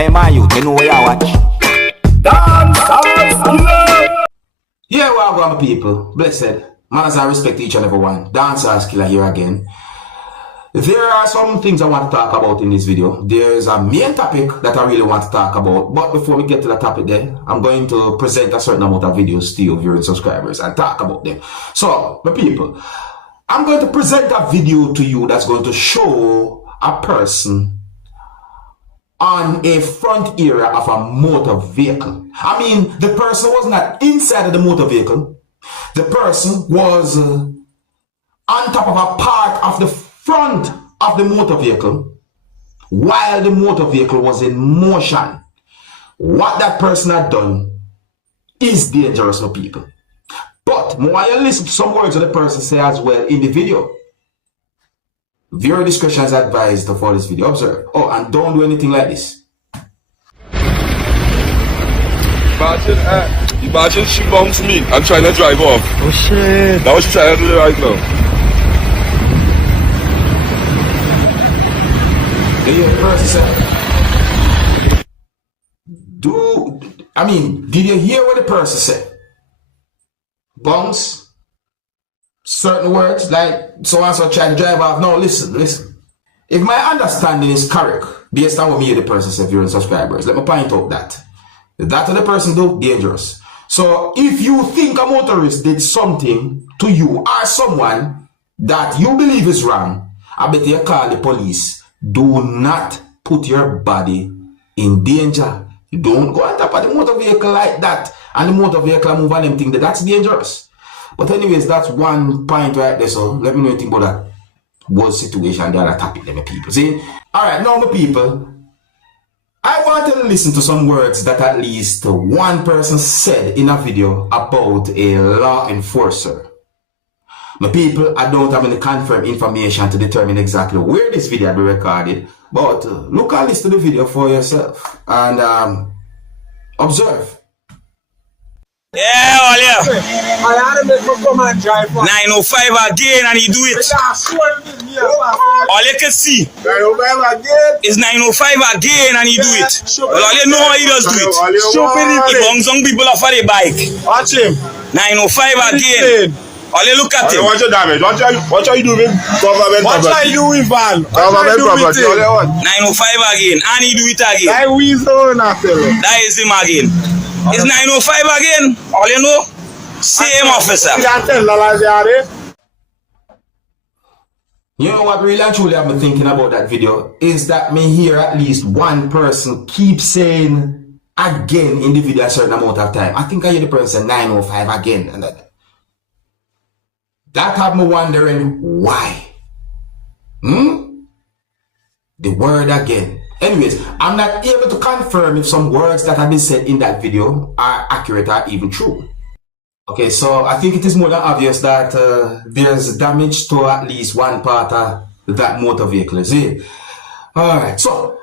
Hey man, you know where you watch. Dancehall skilla. Yeah, well, my people. Blessed. Manners and respect each and every one. Dancehall skilla here again. There are some things I want to talk about in this video. There's a main topic that I really want to talk about. But before we get to the topic there, I'm going to present a certain amount of videos to you, viewers, subscribers, and talk about them. So, my people, I'm going to present a video to you that's going to show a person on a front area of a motor vehicle. I mean, the person was not inside of the motor vehicle. The person was on top of a part of the front of the motor vehicle while the motor vehicle was in motion. What that person had done is dangerous for people. But while you listen to some words that the person say as well in the video, viewer discretion is advised for this video. Observe. Oh, and don't do anything like this. Imagine she bumps me and trying to drive off. Oh shit. That was she trying to do right now. The person said, did you hear what the person said? Bounce, certain words like so and so try to drive off. No, listen. If my understanding is correct, based on what me the person said, viewers and subscribers, let me point out that what the person do, dangerous. So if you think a motorist did something to you or someone that you believe is wrong, I bet you call the police. Do not put your body in danger. You don't go on top of the motor vehicle like that and the motor vehicle move on them thing that's dangerous. But anyways, that's one point right there. So let me know anything about that whole situation, the other topic, my people. See? Alright, now my people, I want to listen to some words that at least one person said in a video about a law enforcer. My people, I don't have any confirmed information to determine exactly where this video will be recorded, but look and listen to the video for yourself and observe. Yeah, all yeah. I had to make my come and drive. 905 again and he do it. All you can see 905 again. is 905 again and he do it. Well, all you know how he does do it. He brings some people off of the bike. Watch him. 905 again. All you look at him. Watch your damage. What are you doing? Government What are you doing, Van? Government property. 905 again and he do it again. That weasel nothing. That is him again. It's 905 again. All you know, same officer. You know what really and truly I've been thinking about that video is that me hear at least one person keep saying again in the video a certain amount of time. I think I hear the person say 905 again. And that have me wondering why. The word again. Anyways, I'm not able to confirm if some words that have been said in that video are accurate or even true. Okay, so I think it is more than obvious that there's damage to at least one part of that motor vehicle, is it? Alright, so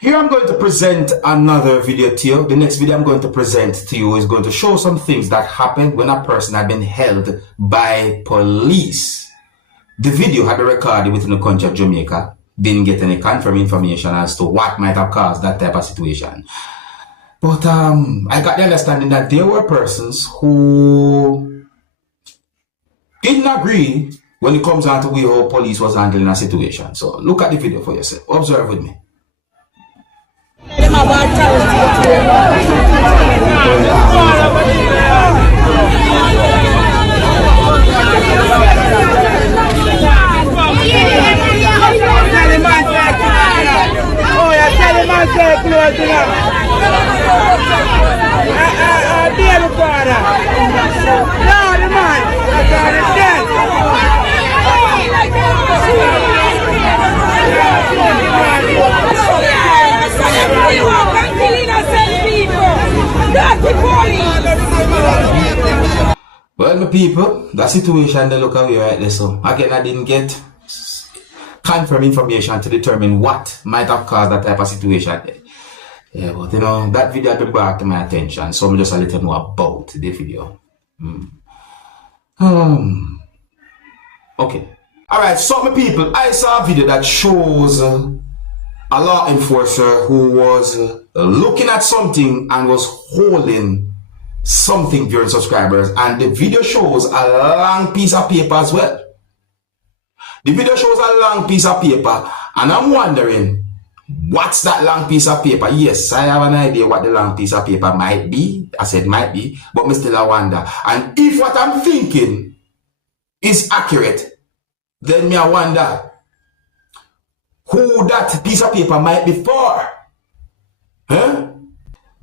here I'm going to present another video to you. The next video I'm going to present to you is going to show some things that happened when a person had been held by police. The video had been recorded within the country of Jamaica. Didn't get any confirmed information as to what might have caused that type of situation. But I got the understanding that there were persons who didn't agree when it comes down to how police was handling a situation. So look at the video for yourself. Observe with me. Well, my people, that situation they look away right there. So again, I didn't get confirmed information to determine what might have caused that type of situation. Yeah, but you know, that video had been brought to my attention, so I'm just a little know about the video. Okay. Alright, so my people, I saw a video that shows a law enforcer who was looking at something and was holding something during subscribers, and the video shows a long piece of paper as well. The video shows a long piece of paper, and I'm wondering, what's that long piece of paper? Yes, I have an idea what the long piece of paper might be. I said might be, but me still I wonder. And if what I'm thinking is accurate, then me I wonder who that piece of paper might be for. Huh?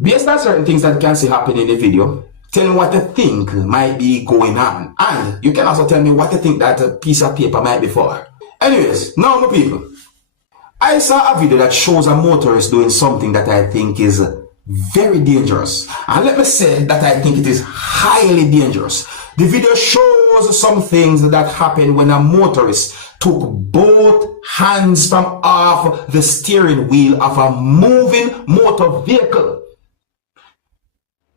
Based on certain things that you can see happen in the video, tell me what you think might be going on. And you can also tell me what you think that piece of paper might be for. Anyways, now my people, I saw a video that shows a motorist doing something that I think is very dangerous. And let me say that I think it is highly dangerous. The video shows some things that happen when a motorist took both hands from off the steering wheel of a moving motor vehicle.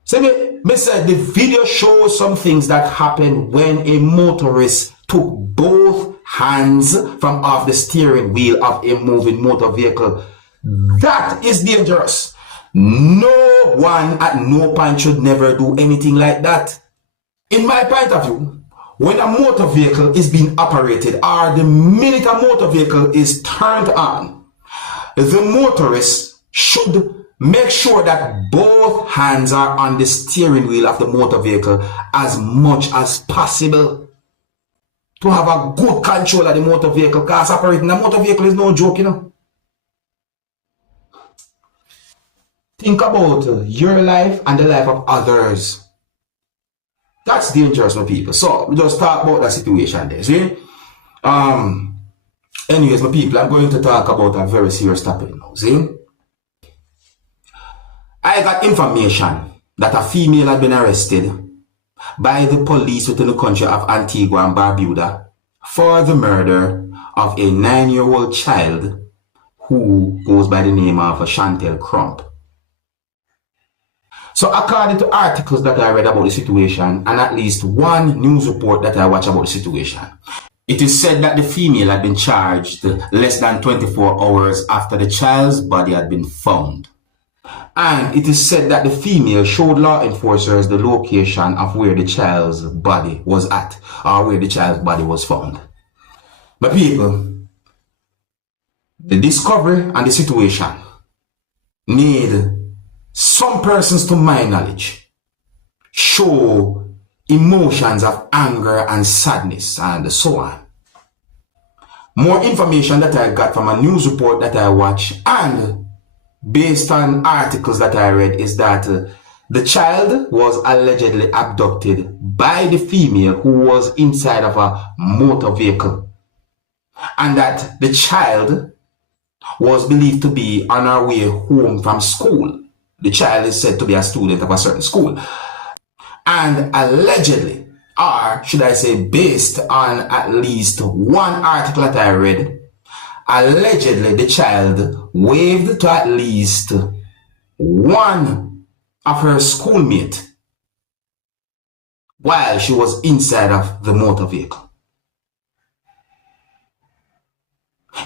See me said the video shows some things that happen when a motorist took both hands from off the steering wheel of a moving motor vehicle. That is dangerous. No one at no point should never do anything like that. In my point of view, when a motor vehicle is being operated, or the minute a motor vehicle is turned on, the motorist should make sure that both hands are on the steering wheel of the motor vehicle as much as possible to have a good control of the motor vehicle, because operating a motor vehicle is no joke, you know. Think about your life and the life of others. That's dangerous, my people. So we just talk about that situation there. See? Anyways, my people, I'm going to talk about a very serious topic now. See? I got information that a female had been arrested by the police within the country of Antigua and Barbuda for the murder of a 9-year-old child who goes by the name of Chantel Crump. So according to articles that I read about the situation and at least one news report that I watched about the situation, it is said that the female had been charged less than 24 hours after the child's body had been found. And it is said that the female showed law enforcers the location of where the child's body was at, or where the child's body was found. But people, the discovery and the situation need some persons, to my knowledge, show emotions of anger and sadness and so on. More information that I got from a news report that I watched and based on articles that I read is that the child was allegedly abducted by the female who was inside of a motor vehicle, and that the child was believed to be on her way home from school. The child is said to be a student of a certain school. And allegedly, or should I say based on at least one article that I read, allegedly the child waved to at least one of her schoolmates while she was inside of the motor vehicle.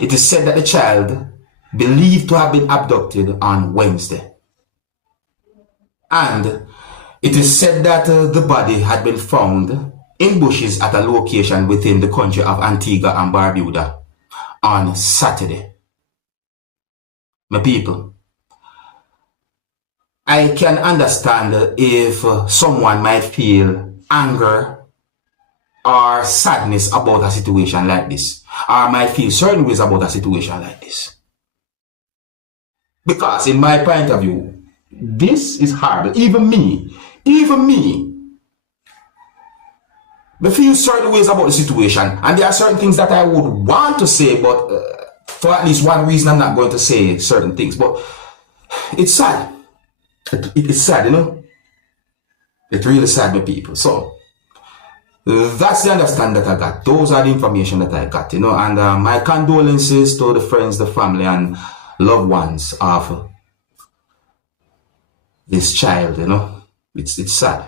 It is said that the child believed to have been abducted on Wednesday. And it is said that the body had been found in bushes at a location within the country of Antigua and Barbuda on Saturday. My people, I can understand if someone might feel anger or sadness about a situation like this, or might feel certain ways about a situation like this. Because in my point of view, this is horrible. Even me, I feel certain ways about the situation, and there are certain things that I would want to say, but for at least one reason I'm not going to say certain things. But it's sad. It's sad, you know. It's really sad, my people. So that's the understanding that I got. Those are the information that I got, you know. And my condolences to the friends, the family, and loved ones of this child, you know. It's sad.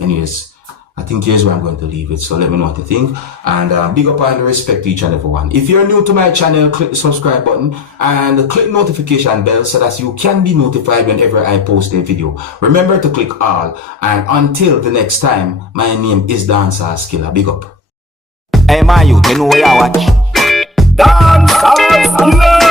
Anyways, I think here's where I'm going to leave it. So let me know what you think. And big up and respect to each and every one. If you're new to my channel, click the subscribe button and click notification bell so that you can be notified whenever I post a video. Remember to click all. And until the next time, my name is Dancehall Skilla. Big up. Hey, my youth, you know where you watch. Dancehall Skilla.